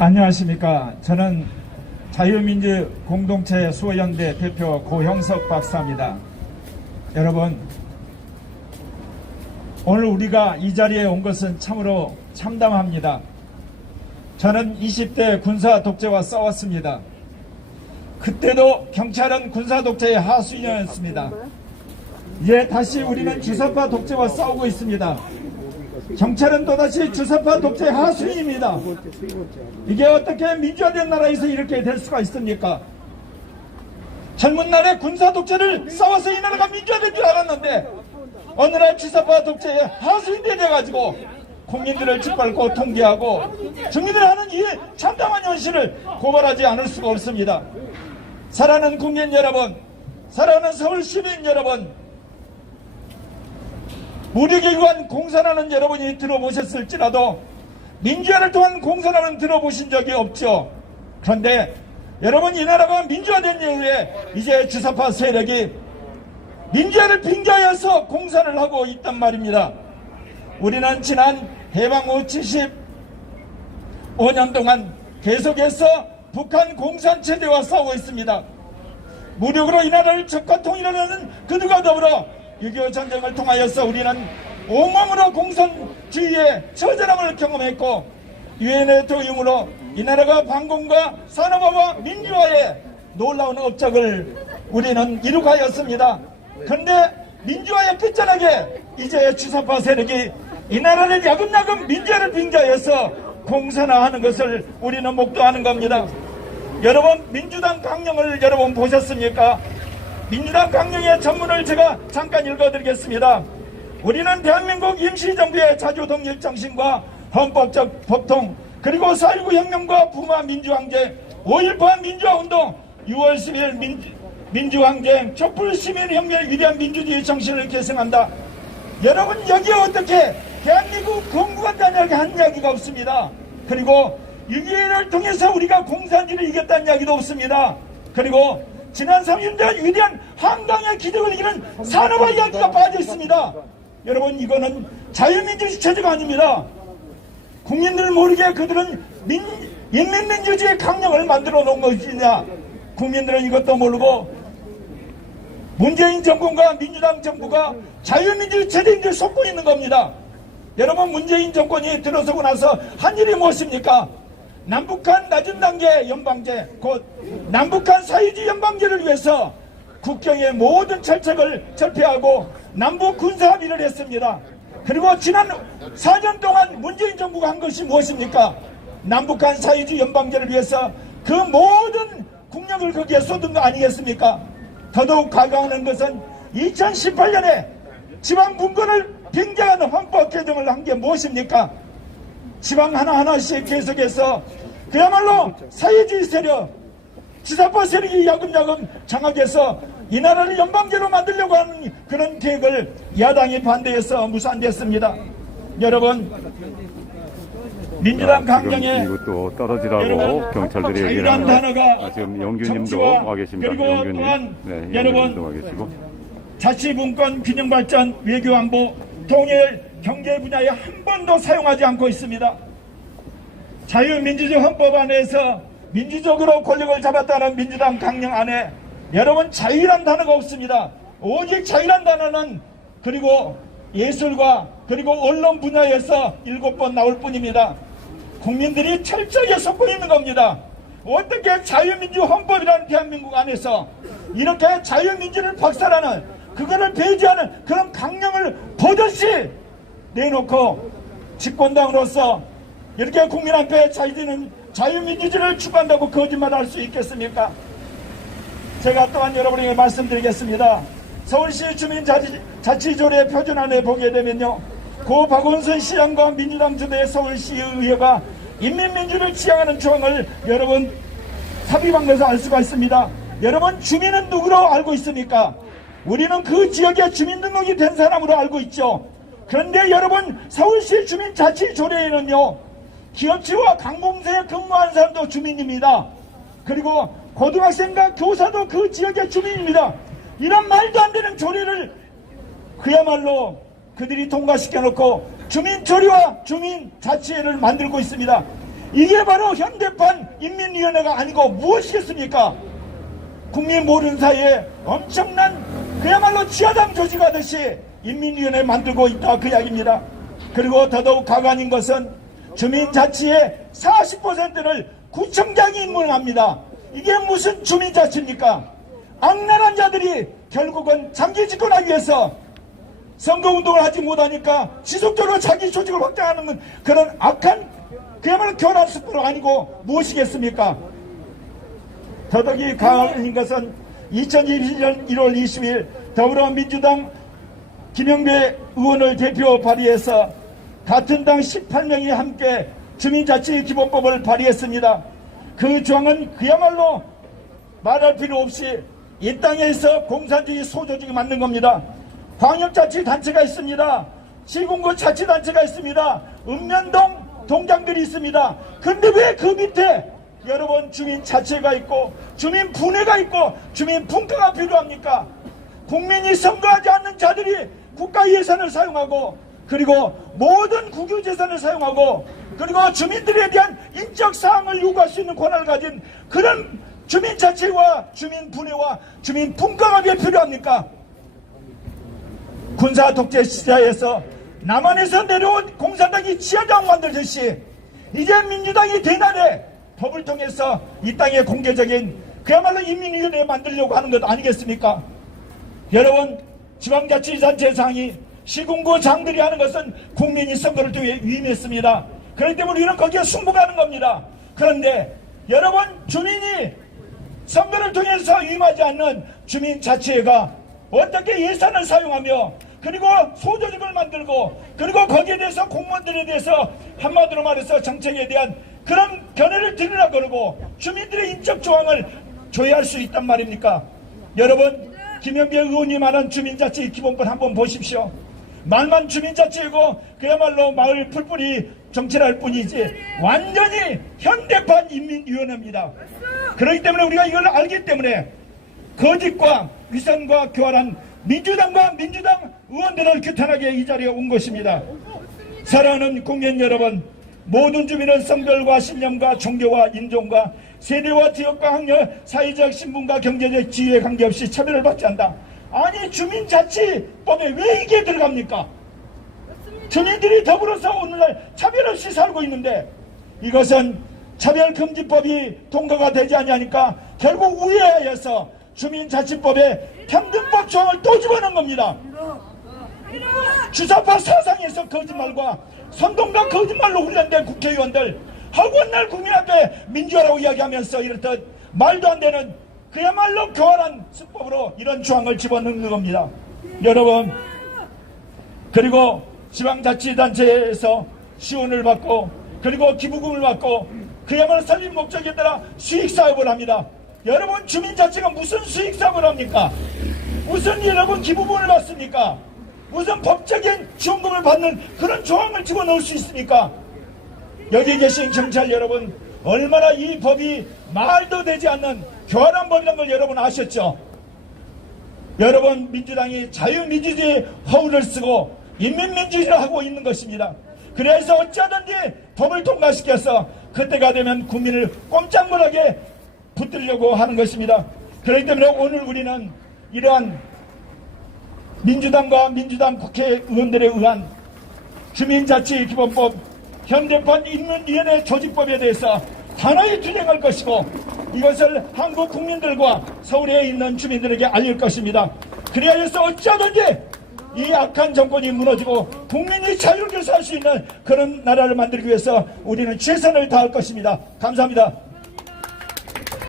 안녕하십니까. 저는 자유민주공동체 수호연대 대표 고형석 박사입니다. 여러분, 오늘 우리가 이 자리에 온 것은 참으로 참담합니다. 저는 20대 군사 독재와 싸웠습니다. 그때도 경찰은 군사 독재의 하수인이었습니다. 이제 다시 우리는 주사파 독재와 싸우고 있습니다. 경찰은 또다시 주사파 독재의 하수인입니다. 이게 어떻게 민주화된 나라에서 이렇게 될 수가 있습니까? 젊은 날에 군사 독재를 싸워서 이 나라가 민주화된 줄 알았는데 어느 날 주사파 독재의 하수인이 돼가지고 국민들을 짓밟고 통제하고 주민들 하는 이 참담한 현실을 고발하지 않을 수가 없습니다. 사랑하는 국민 여러분, 사랑하는 서울 시민 여러분, 무력기관 공산화는 여러분이 들어보셨을지라도 민주화를 통한 공산화는 들어보신 적이 없죠. 그런데 여러분, 이 나라가 민주화된 이후에 이제 주사파 세력이 민주화를 빙자해서 공산을 하고 있단 말입니다. 우리는 지난 해방 후 75년 동안 계속해서 북한 공산체제와 싸우고 있습니다. 무력으로 이 나라를 적과 통일하려는 그들과 더불어 6.25 전쟁을 통하여서 우리는 온몸으로 공산주의의 처절함을 경험했고 유엔의 도움으로 이 나라가 반공과 산업화와 민주화의 놀라운 업적을 우리는 이룩하였습니다. 그런데 민주화의 끝자락에 이제 주사파 세력이 이 나라를 야금야금 민주화를 빙자해서 공산화하는 것을 우리는 목도하는 겁니다. 여러분, 민주당 강령을 여러분 보셨습니까? 민주당 강령의 전문을 제가 잠깐 읽어드리겠습니다. 우리는 대한민국 임시정부의 자주독립 정신과 헌법적 법통, 그리고 4.19 혁명과 부마 민주항쟁, 5.18 민주화운동, 6월 10일 민주항쟁, 촛불시민혁명의 위대한 민주주의 정신을 계승한다. 여러분, 여기에 어떻게 대한민국 건국한 다는 한 이야기가 없습니다. 그리고 6.25를 통해서 우리가 공산주의를 이겼다는 이야기도 없습니다. 그리고 지난 30년 위대한 한강의 기적을 이기는 산업화 이야기가 빠져 있습니다. 여러분, 이거는 자유민주주의 체제가 아닙니다. 국민들 모르게 그들은 인민민주주의 강령을 만들어 놓은 것이냐. 국민들은 이것도 모르고 문재인 정권과 민주당 정부가 자유민주주의 체제인지 속고 있는 겁니다. 여러분, 문재인 정권이 들어서고 나서 한 일이 무엇입니까? 남북한 낮은 단계 연방제, 곧 남북한 사회주의 연방제를 위해서 국경의 모든 철책을 철폐하고 남북 군사 합의를 했습니다. 그리고 지난 4년 동안 문재인 정부가 한 것이 무엇입니까? 남북한 사회주의 연방제를 위해서 그 모든 국력을 거기에 쏟은 거 아니겠습니까? 더더욱 가강하는 것은 2018년에 지방분권을 빙자하는 헌법 개정을 한 게 무엇입니까? 지방 하나하나씩 계속해서 그야말로 사회주의 세력, 지사파 세력이 야금야금 장악해서 이 나라를 연방제로 만들려고 하는 그런 계획을 야당이 반대해서 무산됐습니다. 여러분, 민주당 강령에 이것도 떨어지라고 경찰들이 얘기를 하는 단어가 지금 영규님도 와 계십니다. 그리고 영규님. 또한 네, 여러분, 와 계시고. 자치분권, 균형발전, 외교안보, 통일, 경제 분야에 한 번도 사용하지 않고 있습니다. 자유민주주의 헌법 안에서 민주적으로 권력을 잡았다는 민주당 강령 안에 여러분, 자유란 단어가 없습니다. 오직 자유란 단어는 그리고 예술과 그리고 언론 분야에서 7번 나올 뿐입니다. 국민들이 철저히 속고 있는 겁니다. 어떻게 자유민주 헌법이라는 대한민국 안에서 이렇게 자유민주를 박살하는, 그거를 배제하는 그런 강령을 버젓이 내놓고 집권당으로서 이렇게 국민 앞에 자유민주주의를 추구한다고 거짓말할 수 있겠습니까? 제가 또한 여러분에게 말씀드리겠습니다. 서울시 주민자치조례 표준안에 보게 되면요, 고 박원순 시장과 민주당 주도의 서울시의회가 인민민주를 지향하는 조항을 여러분 삽입한 알 수가 있습니다. 여러분, 주민은 누구로 알고 있습니까? 우리는 그 지역에 주민등록이 된 사람으로 알고 있죠. 그런데 여러분, 서울시 주민자치조례에는요, 기업체와 관공서에 근무하는 사람도 주민입니다. 그리고 고등학생과 교사도 그 지역의 주민입니다. 이런 말도 안 되는 조례를 그야말로 그들이 통과시켜놓고 주민조례와 주민자치회를 만들고 있습니다. 이게 바로 현대판 인민위원회가 아니고 무엇이겠습니까? 국민 모르는 사이에 엄청난 그야말로 지하당 조직하듯이 인민위원회 만들고 있다 그 이야기입니다. 그리고 더더욱 가관인 것은 주민자치의 40%를 구청장이 임명합니다. 이게 무슨 주민자치입니까? 악랄한 자들이 결국은 장기 집권하기 위해서 선거운동을 하지 못하니까 지속적으로 자기 조직을 확장하는 그런 악한 그야말로 교란 습도가 아니고 무엇이겠습니까? 더더욱이 가관인 것은 2021년 1월 20일 더불어민주당 김영배 의원을 대표 발의해서 같은 당 18명이 함께 주민자치기본법을 발의했습니다. 그 조항은 그야말로 말할 필요 없이 이 땅에서 공산주의 소조직이 만든 겁니다. 광역자치단체가 있습니다. 시군구 자치단체가 있습니다. 읍면동 동장들이 있습니다. 근데 왜 그 밑에 여러분 주민자치가 있고 주민분회가 있고 주민분과가 필요합니까? 국민이 선거하지 않는 자들이 국가 예산을 사용하고 그리고 모든 국유재산을 사용하고 그리고 주민들에 대한 인적 사항을 요구할 수 있는 권한을 가진 그런 주민자치와 주민분회와 주민분과가 왜 필요합니까? 군사 독재 시대에서 남한에서 내려온 공산당이 지하당 만들듯이 이제 민주당이 대날에 법을 통해서 이 땅에 공개적인 그야말로 인민위원회 만들려고 하는 것 아니겠습니까? 여러분 지방자치단체장이 시군구 장들이 하는 것은 국민이 선거를 통해 위임했습니다. 그렇기 때문에 우리는 거기에 승복하는 겁니다. 그런데 여러분 주민이 선거를 통해서 위임하지 않는 주민자치회가 어떻게 예산을 사용하며 그리고 소조직을 만들고 그리고 거기에 대해서 공무원들에 대해서 한마디로 말해서 정책에 대한 그런 견해를 드리라 그러고 주민들의 인적 조항을 조회할 수 있단 말입니까? 여러분 김영배 의원이 말한 주민자치 기본법 한번 보십시오. 말만 주민자치이고 그야말로 마을 풀뿌리 정치를 할 뿐이지 완전히 현대판 인민위원회입니다. 그렇기 때문에 우리가 이걸 알기 때문에 거짓과 위선과 교활한 민주당과 민주당 의원들을 규탄하게 이 자리에 온 것입니다. 사랑하는 국민 여러분, 모든 주민은 성별과 신념과 종교와 인종과 세대와 지역과 학력, 사회적 신분과 경제적 지위에 관계없이 차별을 받지 않는다. 아니 주민자치법에 왜 이게 들어갑니까? 주민들이 더불어서 오늘날 차별 없이 살고 있는데 이것은 차별금지법이 통과가 되지 않으니까 결국 우회하여서 주민자치법에 평등법 조항을 또 집어넣은 겁니다. 주사파 사상에서 거짓말과 선동과 거짓말로 훈련된 국회의원들 허구날 국민 앞에 민주화라고 이야기하면서 이렇듯 말도 안 되는 그야말로 교활한 수법으로 이런 조항을 집어넣는 겁니다. 여러분 그리고 지방자치단체에서 지원을 받고 그리고 기부금을 받고 그야말로 설립 목적에 따라 수익사업을 합니다. 여러분 주민자치가 무슨 수익사업을 합니까? 무슨 여러분 기부금을 받습니까? 무슨 법적인 지원금을 받는 그런 조항을 집어넣을 수 있습니까? 여기 계신 경찰 여러분 얼마나 이 법이 말도 되지 않는 교활한 법이라는 걸 여러분 아셨죠? 여러분 민주당이 자유민주주의 허울을 쓰고 인민민주주의를 하고 있는 것입니다. 그래서 어쩌든지 법을 통과시켜서 그때가 되면 국민을 꼼짝 못하게 붙들려고 하는 것입니다. 그렇기 때문에 오늘 우리는 이러한 민주당과 민주당 국회의원들에 의한 주민자치기본법 현대판 인민위원회 조직법에 대해서 단호히 투쟁할 것이고 이것을 한국 국민들과 서울에 있는 주민들에게 알릴 것입니다. 그래야 해서 어쩌든지 이 악한 정권이 무너지고 국민이 자유롭게 살 수 있는 그런 나라를 만들기 위해서 우리는 최선을 다할 것입니다. 감사합니다.